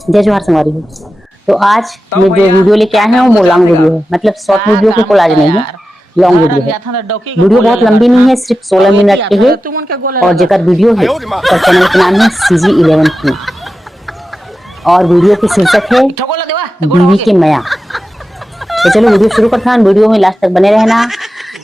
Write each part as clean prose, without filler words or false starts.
जय जोहार संगवारी हो। तो आज मैं जो वीडियो लेके आए हैं वो लॉन्ग वीडियो है, मतलब शॉर्ट वीडियो की कोलाज नहीं है, लॉन्ग वीडियो है। वीडियो बहुत लंबी नहीं है, सिर्फ 16 मिनट के है और जेकर वीडियो है और चैनल के नाम है CG11 किंग और वीडियो की शीर्षक है बीवी के मया। तो चलो वीडियो शुरू करते हैं, वीडियो में लास्ट तक बने रहना।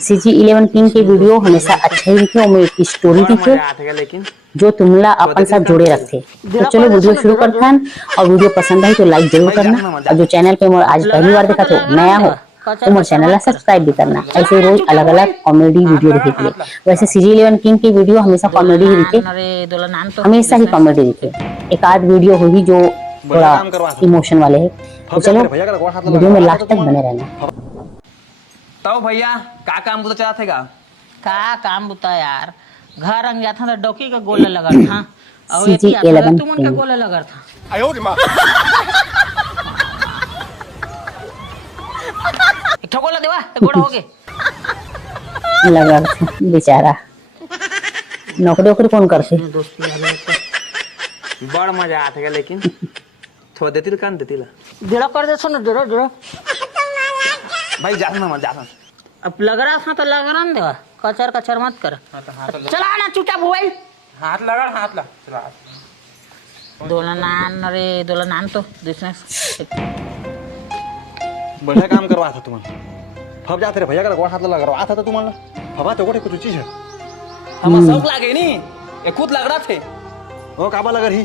CG11 किंग के वीडियो हमेशा अच्छे ही दिखे, उनमें एक स्टोरी दिखे जो तुमला अपन साथ जोड़े रखे। तो चलो वीडियो शुरू करते हैं और वीडियो पसंद आई तो लाइक जरूर करना और जो चैनल पे आज पहली बार देखा तो नया हो तो मोर चैनल सब्सक्राइब भी करना। ऐसे रोज अलग अलग कॉमेडी वीडियो दिखे के लिए। वैसे CG11 किंग की वीडियो हमेशा कॉमेडी ही दिखे, हमेशा ही कॉमेडी दिखे। एक आध वीडियो होगी जो थोड़ा इमोशन वाले है। तो चलो वीडियो में लास्ट तक बने रहना। तो भैया का काम बुता चला थे का काम बुता यार, घर अंग जाता था डोकी का गोले लगा था और CG11 तुम उनका गोले लगा था। ठोकोला देवा गोड़ हो गए लगा बेचारा। नौकरी वोकरी कौन करते? बड़ मजा आते है, लेकिन थोड़ा देती तो कान देती ला जरा कर दे, सुनो जरा जरा भाई जाता ना मत जाता। अब लग रहा था तो लग रहा ना देवा, कचर कचर मत कर। चला ना चुपचाप मोबाइल हाथ लगा, हाथ ला चला। दोलनान, अरे दोलनान तो दूसरे बढ़िया काम करवा था तुम्हारा। फब जाते रे भैया का गोड़ हाथ लगा रहा था तुम्हारा। फबा तो गोड़े कुछ चीज है हम सब लागे नी ये खुद लग रहा थे ओ काबा लगा रही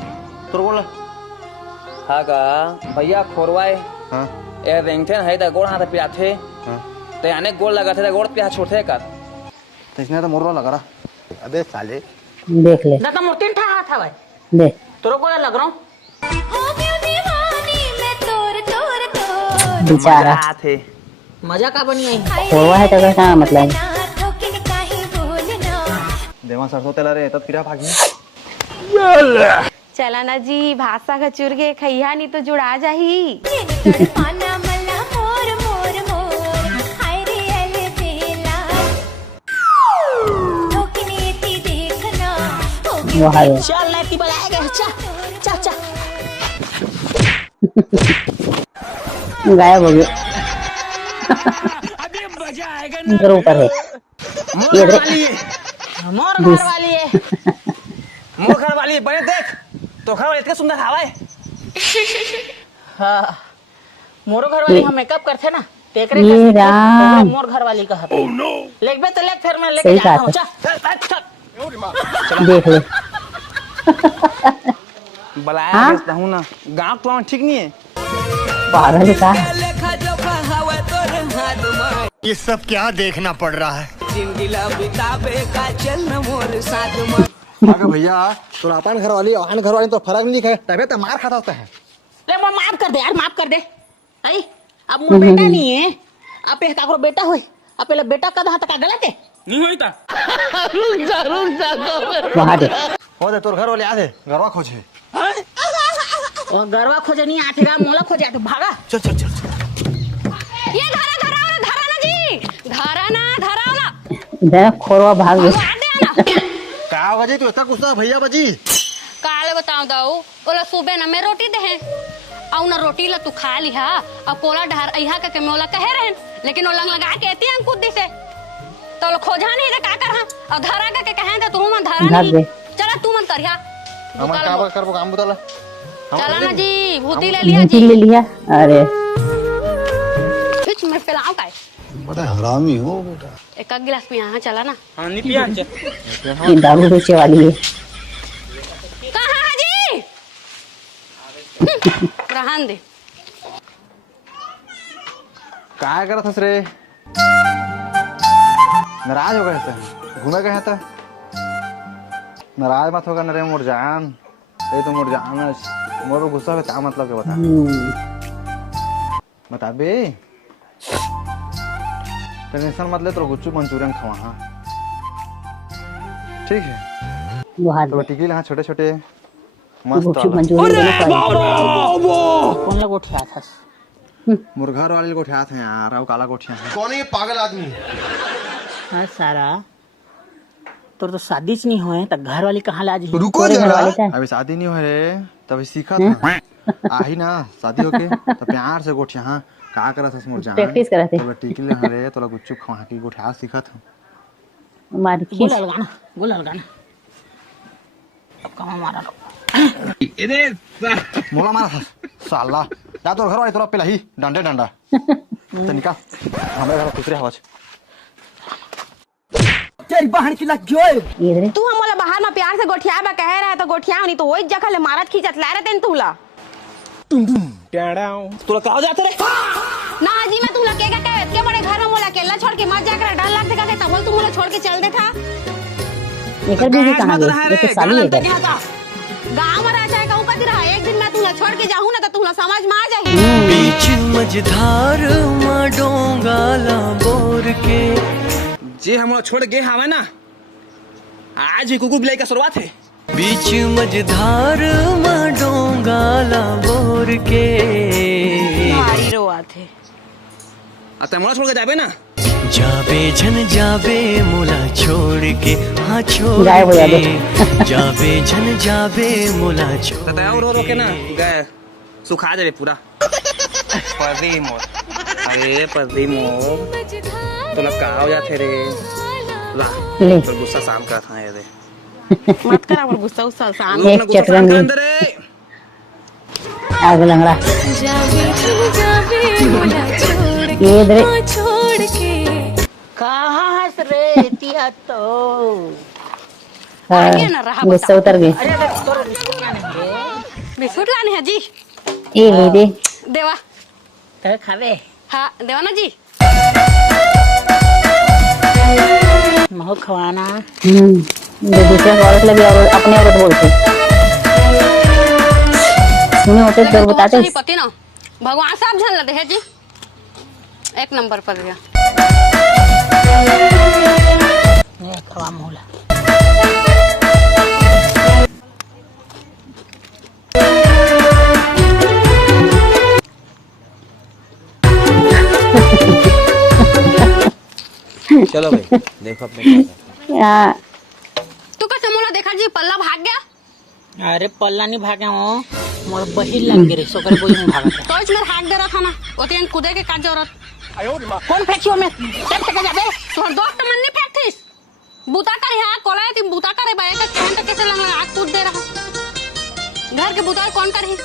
तोर गोड़। हां का भैया खोरवाए हां ए रेंगथे है त गोड़ हाथ पे आथे। हां ते आने गोड़ लगा थे गोड़ पे हाथ छोड़थे कर तो इसने तो मोरवा लगा रहा। अबे साले देख ले ना तो मोटिन ठा हाथ है भाई देख तोरो गोले लग रहा हूं बेचारा। थे मजा का बनी है खोवा है तो क्या मतलब? देवा सरसों तेला रे तब फिरा भागी। चला ना जी भाषा खचुर के खैया नहीं तो जुड़ा जाही। चल लेती बुलाएगा चा चा गायब हो गया। इधर ऊपर है ये मोर घर वाली है मोर घर वाली बने देख तो घर वाली इतने सुंदर हवाए। हाँ मोरो घर वाली हम मेकअप करते ना तेकरे ये राम मोर घर वाली का है। लेक बे तो लेक फिर मैं सही लेके जाता हूं। कहा चल देख ले। बुलाया भेजता हूं ना, गांव तो ठीक नहीं है। पागल का ये सब क्या देखना पड़ रहा है? आगे भैया तो अपन घर वाली और घर वाली तो फर्क नहीं है। तबे तो मार खाता होता है। ले मैं माफ कर दे यार, माफ कर दे। आई अब मोर बेटा नहीं है, आप एक ताकरो बेटा होय, आप पहले बेटा का हाथ का गलत है नहीं होई ता रुक जा वहां देख। हो दे तोर घर वाले आ दे घरवा खोजे। और गरवा खोजे नहीं आठेगा मोला खोजे तो भागा। चल चल चल ये धरा ना जी, धरा ना इधर खोरवा भाग गया। का बजे तू इतना गुस्सा भैया बजी? काले बताऊं दाऊ बोला सुबह ना मैं रोटी दे औ ना रोटी ला तू खा लिहा और कोला ढार इहा का के मोला कहे रहन, लेकिन ओ लंग लगा के एती अंकुर दिसे तो लो खोजा नहीं तो का करहा और धरा का के कहे तो तू मन धरा नहीं। चला तू मन करिया हम का करबो काम बताला। चला ना जी भूती ले लिया भूती जी। ले लिया। अरे कुछ मैं फैलाऊं का बड़ा हरामी हो बेटा। एक गिलास में यहाँ चला ना। हां नहीं पिया ये दारू बेचे वाली है। कहाँ है जी? रहन दे। काय करत हस रे? नाराज हो गए थे घूमे गए था। नाराज मत होगा नरे मोर जान। ये तो मोर जान मोर गुस्सा में क्या मतलब के बता बे। टेंशन मत ले तो गुच्चू मंचूरियन खवा। हाँ ठीक है वहां तो टिकी ला छोटे छोटे मस्त गुपचुप मंचूरियन कौन ला गोठिया था मुर्घर वाले गोठिया थे यार। और काला गोठिया है। कौन है ये पागल आदमी? हाँ सारा तो शादी नहीं हुए तो घर वाली कहाँ ला जी? रुको जरा। अभी शादी नहीं हो रे तभी सीखा था। आही ना शादी होके तो प्यार से गोठ यहाँ का करत हस मोर जान प्रैक्टिस करत है। तोला टिकले हरे तोला गुच्चू खवा की गोठा सिखत हूं मारी खींच गोला लगाना गोला लगाना अब कहाँ मारा लो मोला मारा हस साला जा तोर घर वाले तोरा पेला ही डंडे डंडा तो निकाल हमारे घर दूसरे हवा इधर तू हमला बाहर में प्यार से गोठिया बा कह रहा है तो गोठिया नहीं तो वही जगह ले मारत खींचत ला रहे तेन तुला तोला कहाँ जाते रे ना जी मैं तुला के कहत के बड़े घर में मोला अकेला छोड़ के मत जाकर डर लगते का तब तू मोला छोड़ के चल देखा एकर बीवी कहाँ गई? ये तो साली है इधर। गांव में रह जाए कहूं कदी रहा एक दिन मैं तुला छोड़ के जाऊं ना तो तुला समझ में आ जाए बीच मझधार में डोंगाला बोर के जे हम छोड़ गए हवा ना आज ही कुकुर बिलाई का शुरुआत है बीच मझधार में डोंगाला बोर के भारी रोआ थे आता मोला छोड़ के जाबे ना जाबे झन जाबे मोला छोड़ के हाँ छोड़ गायब हो जाबे। के जाबे झन जाबे मोला छोड़ तता और रो के ना गए सुखा जाबे पूरा पर्दी मोर अरे पर्दी मोर तोला का हो जाते रे ला ले तो गुस्सा शाम का था ये रे मत करा और गुस्सा उस्सा शाम एक चटरंगी अंदर रे आग लंगड़ा ये इधर कहाँ हंस रे तिया तो आगे ना रहा गुस्सा उतर गई। बिस्कुट लाने हैं जी ये ले दे देवा तो खावे हाँ देवा ना जी महो खवाना जो दूसरे को औरत लगी और अपने औरत बोलते सुने होते तो बताते नहीं पति ना भगवान साहब झन लदे है जी एक नंबर पर गया ये खवा मोला चलो भाई देखो अपने तू कैसे मोला देखा जी पल्ला भाग गया अरे पल्ला नहीं भागे हो मोर बहिल लग गिरे सोकर बोई में भागा तो इसमें हाथ दे रहा था ना ओते कूदे के का जरूरत कौन फेंकियो में टेप टेक जाबे तोहर दोस्त मन नहीं फेंकथिस बूता कर है कोला ती बूता करे बाय का कहन कैसे लगा आग कूद दे रहा घर के बूता कौन करही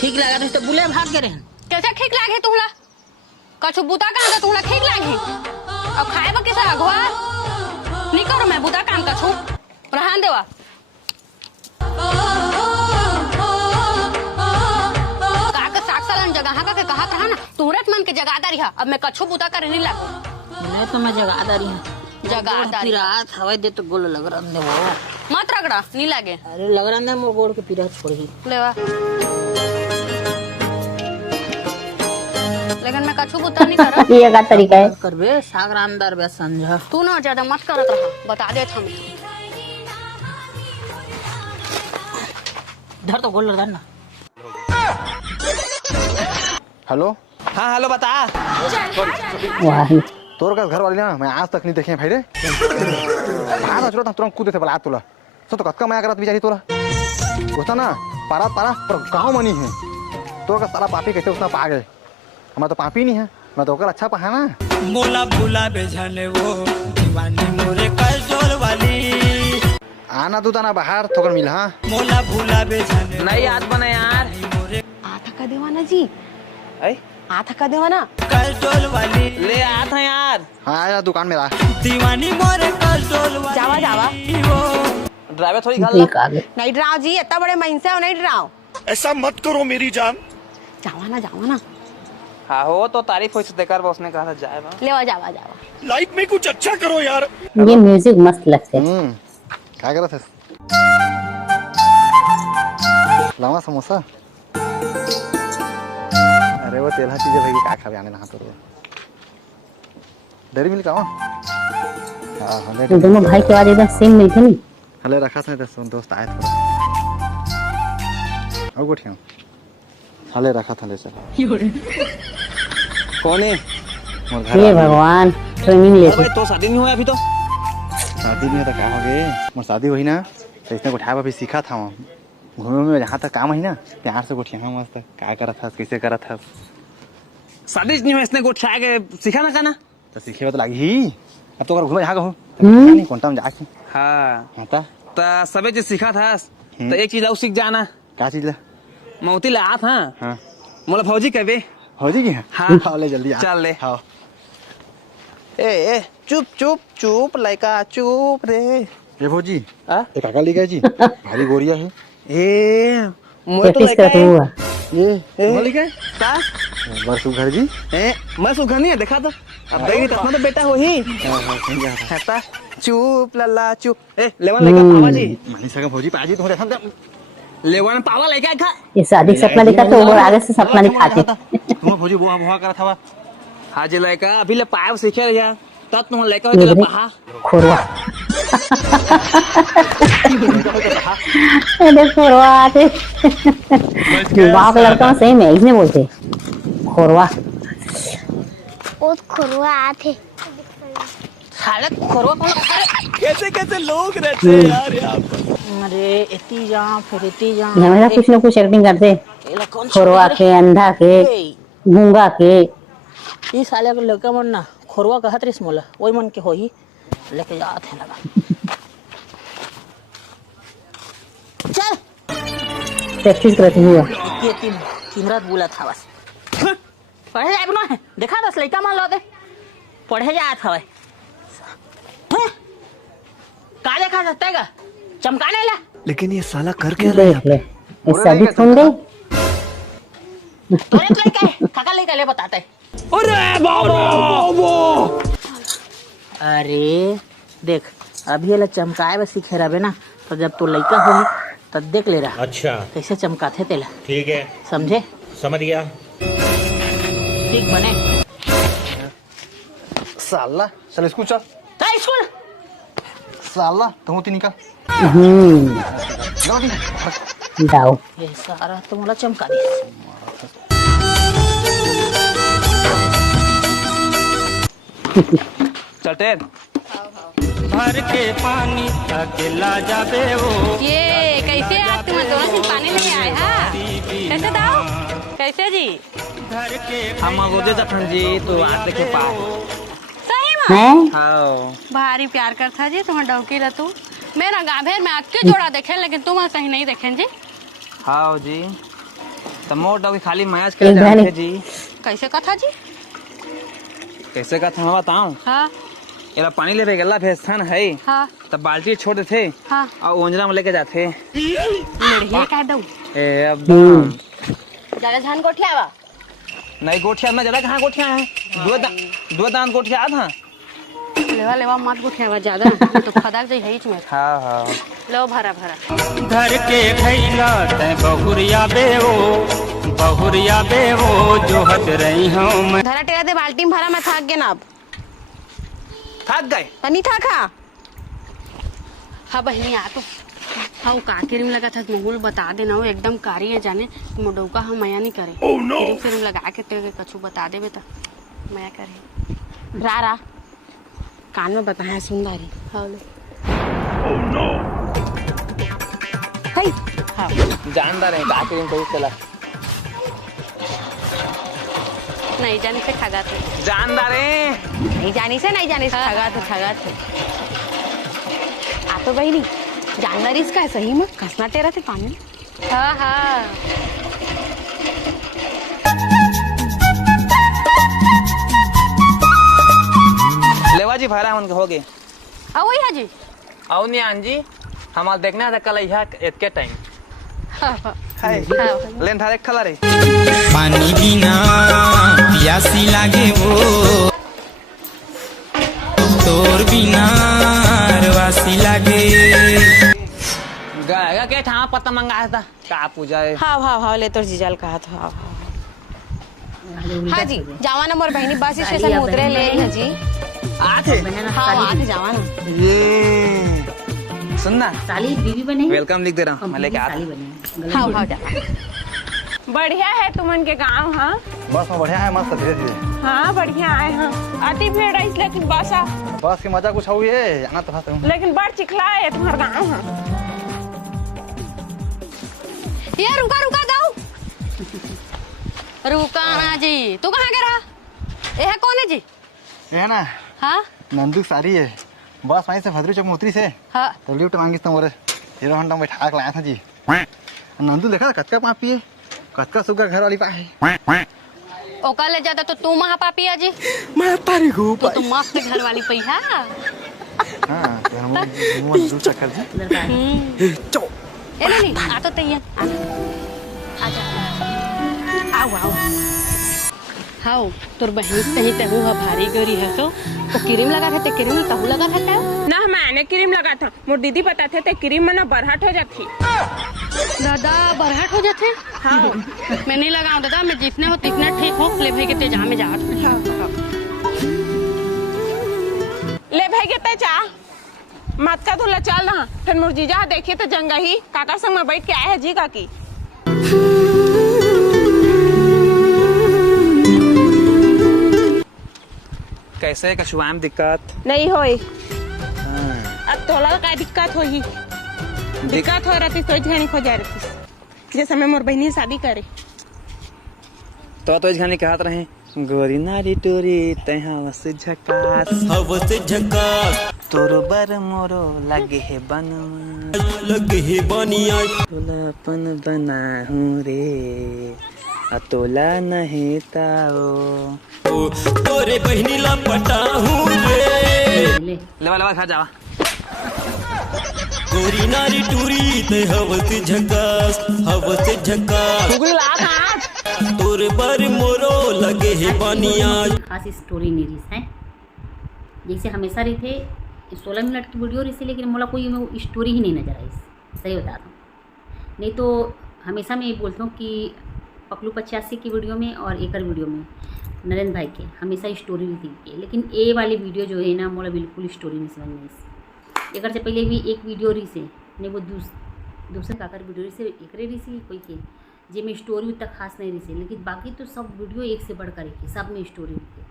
ठीक लगा तो बुले भाग गए कैसे ठीक लागे तुहला कछु बूता का तो तुहला ठीक लागे अब खाए बा कैसे अगवा नहीं करो मैं बूता काम कछु रहन देवा काका साक्षालन जगह का के कहा था ना तुरंत मन के जगादारी है अब मैं कछु बूता करे नहीं लागो नहीं तो मैं जगादारी हूं जगादारी रात हवा दे तो गोल लग रहा है वो मत रगड़ा नहीं लागे अरे लग रहा है मोर गोड़ के पीरा छोड़ ही लेवा लेकिन मैं कछु बूता नहीं करा ये का तरीका है। करबे सागर अंदर बे समझा तू ना ज्यादा मत करत रहा बता दे हम इधर तो गोल लगा ना हेलो हाँ हेलो बता वाह तोर का घर वाली ना मैं आज तक नहीं देखे भाई रे आज चलो तुरंत कूदे थे बोला तोला सो तो कतका माया करत बिचारी तोरा होता ना पारा पारा पर गांव मनी है तोर का सारा पापी कैसे उतना पा गए हमारा तो पापी नहीं है मैं तो ओकर अच्छा पहा ना मोला भुला बेझाने वो दीवानी मोरे कजोल वाली आना तू तना बाहर थोकर मिला हाँ मोला भुला बेझाने नहीं याद बना यार आथा का देवाना जी ऐ आथा का देवाना कजोल वाली ले आता यार हाँ आया दुकान में ला दीवानी मोरे कजोल वाली जावा जावा ड्राइवर थोड़ी गल ठीक आ गए। नहीं डराओ जी इतना बड़े महिंसे हो नहीं डराओ ऐसा मत करो मेरी जान जावा ना हाँ हो तो तारीफ हो सकते कर उसने कहा था जाए ना लेवा जावा जावा लाइफ में कुछ अच्छा करो यार ये म्यूजिक मस्त लगता है। क्या कर रहा था लावा समोसा अरे वो तेलहा चीजें भाई क्या खा आने ना तो डेरी मिल्क आवा हाँ हले दोनों भाई के बाद एकदम सेम मिलते नहीं। हले रखा था तो दोस्त आए थोड़ा और गोठिया हले रखा था ले चल कौन है मोर घर हे भगवान ट्रेनिंग अरे लेते भाई तो शादी नहीं हुआ अभी तो शादी में तो क्या हो गए मोर शादी हुई ना तो इसने उठाया भी सीखा था घूमे में जहाँ तक काम है ना प्यार से गोठिया मस्त क्या करा था कैसे करा था शादी नहीं हुआ इसने गोठिया के सीखा ना खाना तो सीखे तो लगी ही अब तो घूमे यहाँ कहूँ नहीं कौन टाइम जाके हाँ हाँ ता तो सभी चीज सीखा था तो एक चीज और सीख जाना क्या चीज ला मौती ले आ था हाँ मोला फौजी कहबे हो जी की हाँ। हाँ ले जल्दी आ। चल ले। हाँ ए चुप चुप चुप लड़का चुप रे ये भौजी आ? ये काका ले गया जी भारी गोरिया है ए मोए तो प्रैक्टिस लड़का करते है हुआ ये बोली क्या का बरसू घर जी ए मैं सुघर नहीं है देखा तो अब देगी तो अपना तो बेटा हो ही हैता चुप लल्ला चुप ए लेवन लेका पावा जी मानी सका भौजी पाजी तुम्हारे साथ लेवन पावा लेका खा ये शादी का सपना देखा तो वो आगे से सपना दिखाते तुम भौजी बुआ बुआ करा था हाँ जी लड़का अभी ले पाया सीखे रहा तब तुम लड़का हो ये चला भी पहा खोरवा अरे खोरवा आते बाप लड़का सही में इसने बोलते खोरवा ओ खुरवा आथे साले खोरवा कौन कैसे कैसे लोग रहते हैं यार यहाँ पर। अरे इतनी जा फिर इतनी जा ये हमेशा कुछ ना कुछ एक्टिंग करते ये कौन खोरवा के अंधा के गूंगा के ये साले को लड़का मन ना खोरवा कहत रिस मोला वही मन के होही लेके जात है लगा चल प्रैक्टिस करते हुआ ये तीन रात बोला था बस पढ़े जाए ना देखा दस लड़का मान लो दे पढ़े जात हवे का देखा सकता है चमकाने ला लेकिन ये साला कर क्या रहा देख ले ये शादी सुन गई अरे लड़का है काका लड़का ले बताते हैं अरे देख अभी ये चमकाए बस सीखे रहे ना तो जब तू लड़का होगी तब देख ले रहा अच्छा कैसे चमकाते तेला ठीक है समझे समझ गया ठीक बने साला चल स्कूल चल चल स्कूल साला तुम तीन का दाओ ये सारा तो मोला चमका दी चलते भर के पानी अकेला जाबे वो ये कैसे आज तुम दोनों से पानी लेके आए हाँ कैसे दाओ कैसे जी घर के हम रोजे जखन जी तो आज देखे पाओ सही में हैं हाँ भारी प्यार करता जी तुम डौकी रह तू मैं ना गाँव में आपके जोड़ा देखे लेकिन तुम कहीं नहीं देखे जी हाँ जी तो मोट डॉगी खाली मैच एक कर बहन- जी कैसे कथा जी कैसे का था मैं बताऊं हाँ ये पानी ले गला भेजथन है हाँ तब बाल्टी छोड़ देते हाँ और ओंजरा में लेके जाते लड़िए कह दऊं ए अब ज्यादा ध्यान को ठियावा नहीं गोठिया में ज्यादा कहाँ गोठिया है दो दान गोठिया था लेवा लेवा मत गुठियावा ज्यादा नहीं तो खदाक जाई है इसमें हाँ हाँ लो भरा भरा घर के खैला तै बहुरिया बेवो जो हट रही हूँ मैं धरा टेरा दे बाल्टी में भरा मैं थक गया ना अब थक गए तनी था खा हाँ बहनी आ तो हाँ वो का क्रीम लगा था मुगुल बता देना वो एकदम कारी है जाने मोडौका हम मया नहीं करे क्रीम क्रीम लगा के तेरे कछु बता देबे तो मया करे रा कान में बताया सुंदरी हाँ लो हई हाँ जानदार है का क्रीम बहुत चला नहीं जाने से खागा थे जानदार है नहीं जानी से ठगा थे आ तो भाई नहीं जानदारी इसका है सही में कसना टेरा थे कान में हाँ हाँ लेवा जी भरा उनके हो गए अब वही है जी आओ नियान जी हमारा देखना था कल यहाँ इतके टाइम हाँ हाँ हाय हाँ लेन थारे खला रे पानी बिना प्यासी लागे वो तोर बिना रवासी लागे गया के ठामा पत्ता मंगाया था का पूजा है हाँ ले तो जीजाल कहा था हाँ जी जावा ना मोर बहनी बस स्टेशन में उतरे ले हाँ जी आते हाँ आते जावा ना ये सुनना साली बीवी बने वेलकम लिख दे रहा हूँ मैं लेके आता हूँ हाँ जा बढ़िया है तुमन के गाँव हाँ बस में बढ़िया है मस्त धीरे धीरे हाँ बढ़िया आए हाँ अति भीड़ है लेकिन बसा बस की मजा कुछ हुई है आना तो भात लेकिन बड़ चिखला है तुम्हारा गाँव हाँ ये रुका रुका दाऊ रुका ना जी। तू कहाँ गया? ये है कौन है जी? ये है ना हाँ नंदू सारी है बस वहीं से भद्री चौक में उतरी से हाँ तो लिफ्ट मांगी तो मोरे हीरो होंडा में बैठा के लाया था जी। नंदू देखा कतका पापी है कतका सुगर घर वाली पा है। ओका ले जाता तो तू महा पापिया जी। मैं तारी को तो तुम मस्त घर वाली पैसा। हां घर चक्कर जी चो ए नहीं आ तो तैयार आजा आओ आओ हाउ तोर बहन सही तहु ह भारी गरी है तो क्रीम लगा थे क्रीम तहु लगा था ना मैंने क्रीम लगा था मोर दीदी बता थे ते क्रीम में ना बरहट हो जाती। दादा बरहट हो जाते। हाँ मैं नहीं लगाऊं दादा मैं जितने हो तितने ठीक हो ले भाई के तेजा में जा ले भाई के ते जा मत का धुला चल रहा फिर मोर जीजा देखिए तो जंगा ही काका संग में बैठ के आए है जी काकी। कैसे कछुआ में दिक्कत नहीं होई अब तोला का दिक्कत होई दिक्कत हो रही सोच घनी खो जा रही जैसे मैं मोर बहनी शादी करे तो इस गाने कहत रहे गोरी नारी टोरी तहा वस झकास हवस झकास तोर बर मोरो लगे है बनवा लगे है बनिया तोलापन बना हूँ रे अतोला नहीं ताओ तोरे बहनी ला पटा हूँ रे लेवा लेवा खा जावा गोरी नारी टूरी ते हवस झकास तोरे बर मोरो लगे है बनिया। खास स्टोरी नहीं रही है जैसे हमेशा रही थे 16 मिनट की वीडियो रही थी लेकिन मोला कोई में स्टोरी ही नहीं नजर आई। सही बता दूँ नहीं तो हमेशा मैं ये बोलता हूँ कि पकलू 85 की वीडियो में और एकर वीडियो में नरेंद्र भाई के हमेशा स्टोरी भी थी लेकिन ए वाली वीडियो जो है ना मोला बिल्कुल स्टोरी नहीं समझ में आई। एकर से पहले भी एक वीडियो रही से नहीं वो दूसरे काकर वीडियो रही से एकरे रही सी कोई के जे में स्टोरी उतना खास नहीं रही लेकिन बाकी तो सब वीडियो एक से बढ़कर एक सब में स्टोरी होती है।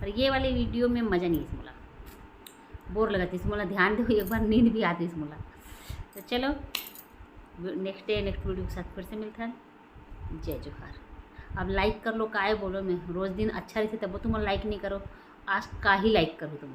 पर ये वाले वीडियो में मज़ा नहीं है। मोला बोर लगाती है। मोला ध्यान दो एक बार नींद भी आती है मोला। तो चलो नेक्स्ट डे नेक्स्ट वीडियो के साथ फिर से मिलता है। जय जोहार। अब लाइक कर लो काहे बोलो मैं रोज़ दिन अच्छा रही तब तुम लाइक नहीं करो आज का ही लाइक करो तुम।